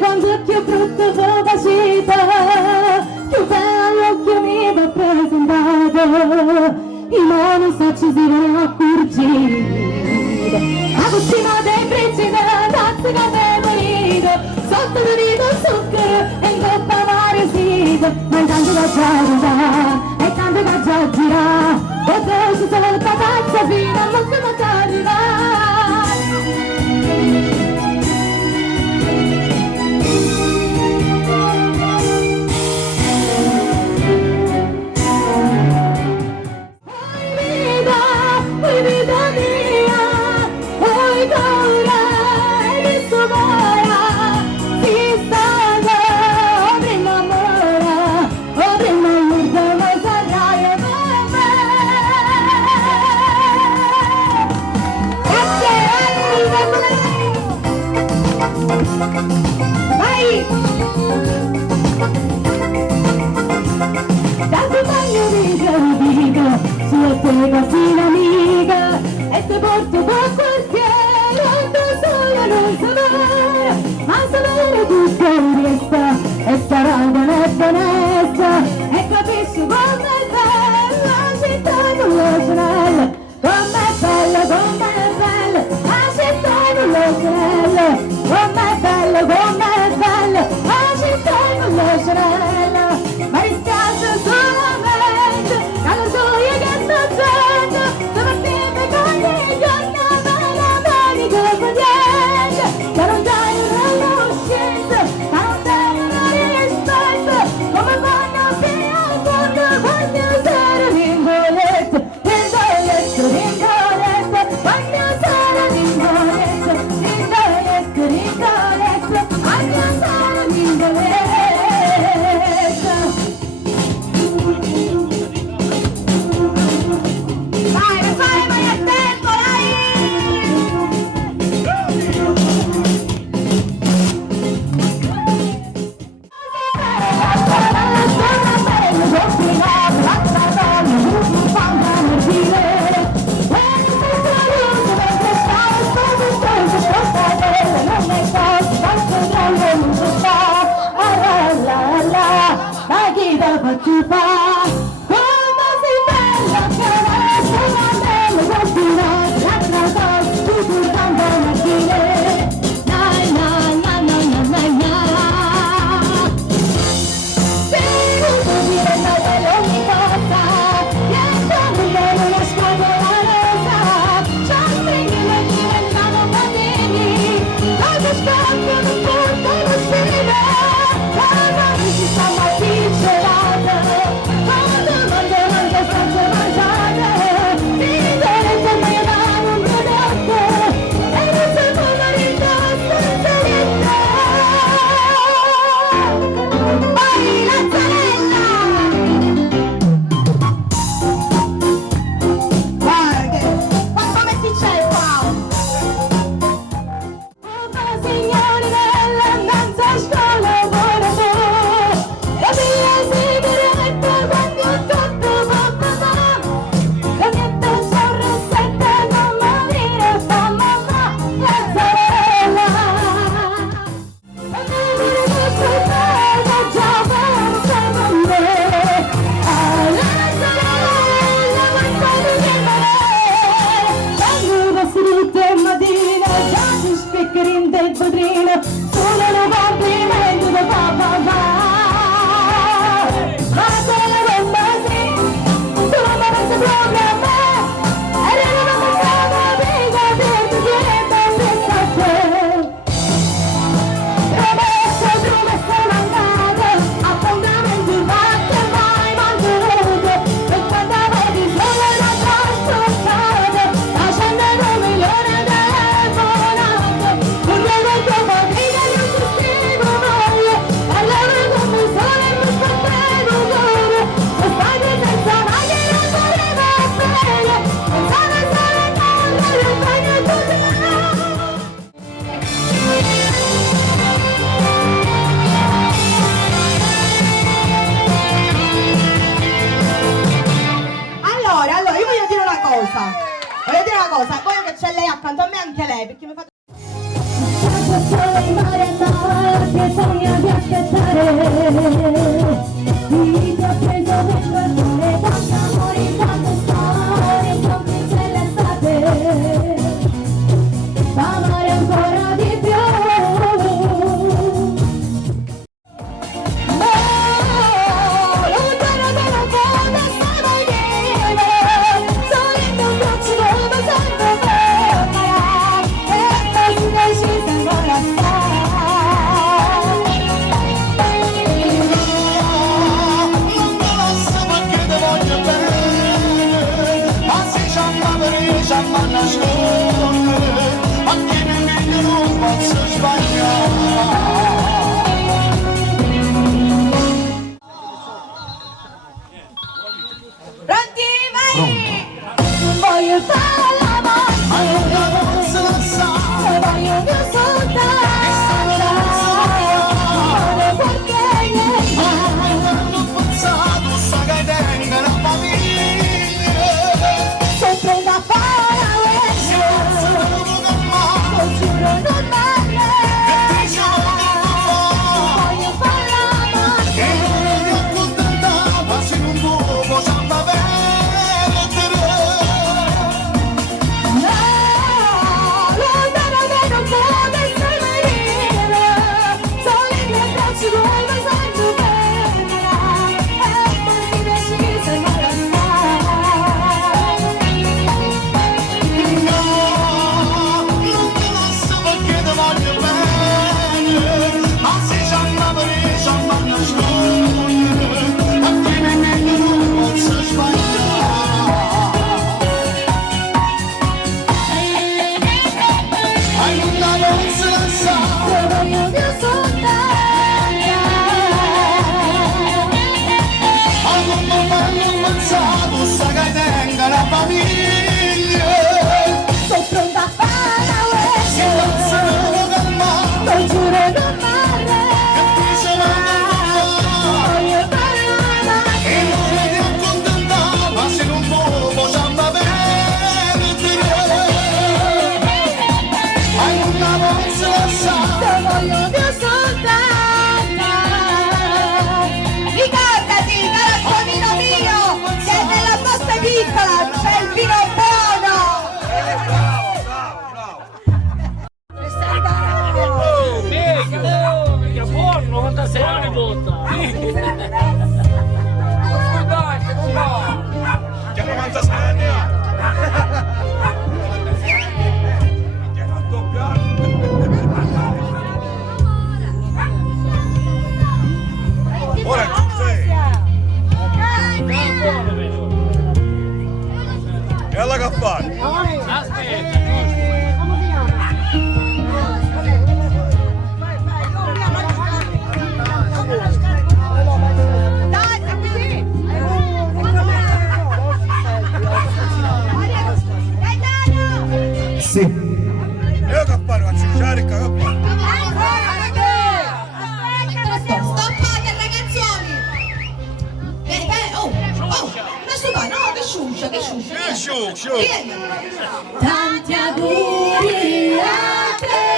quando più brutto capacità, più bello che mi va presentato, i non sa ci si va a curgire. La cucina dei principi, tazze che è morito, sotto di dito zucchero e in coppa mare sito, ma intanto da già arriva, e tanto da già gira, e poi ci sono la tazza fino all'ultimo che arriva. Vai! Dal tuo bagno di giardino, sulla tua casina amica, e te porto da quartiere, da sola non sapere, ma sapere tutto resta, e sarà buonetta, e capisci com'è bella la città con lo Chanel, com'è bella, la città con lo Chanel. Com'è bello, la città con lo Chanel, ma dispiace solamente che la gioia che sta gente, stamattina con gli giorni la manica pendiente, che non dai una uscita, che non dai una rispetto, come vanno via quando sera ringolette, quando sera ringolette, tu fa come si bella che adesso va bene continua la trata tu canta mattine na se non diventa ogni cosa e come una scuola rosa ciambini le diventano bambini la scambio non portano sfide la si sta mattina cosa, voglio che c'è lei accanto a me, anche lei, perché mi fate... che sogna di aspettare. Chi ti ha preso per guardare tanti amori, tante storie, complice l'estate, amare ancora di più. Voglio fare l'amore, voglio più soltanto, amore perché niente. Hanno forzato sta catena la famiglia, Sempre da fare lo giuro non male. Voglio fare l'amore, mi accontentava se non dopo samba perdere. lontana che non potesse venire, solo i miei bracci dove sento bene, e poi decise mai a Non ti lascio perché ti voglio bene, ma se ci andavo io ci andavo a nascondere, a te non posso sbagliare. Hai una voce sa, voglio più soltanto. hanno forzato sta catena la famiglia, Sono pronta a fare la se non sono calmato. lo giuro non male. Voglio fare l'amore, E non ti accontentava se non può samba perdere. Hai una voce sa, voglio più soltanto. Ricordati, carottomino mio, che nella posta piccola c'è il vino buono! Che buono, 96 anni botta! che 96 anni ha. Che fa Ora tu sei. E alla che fare? Aspetta, Dai, sei qui! Gaetano! Sì. Io che fare? Faccio il carica, che fare? Stoppate ragazzoni! Oh, non sto qua, no, che sciuscia, che sciuscia! Sciù, sciù. Vieni! Tanti auguri a te.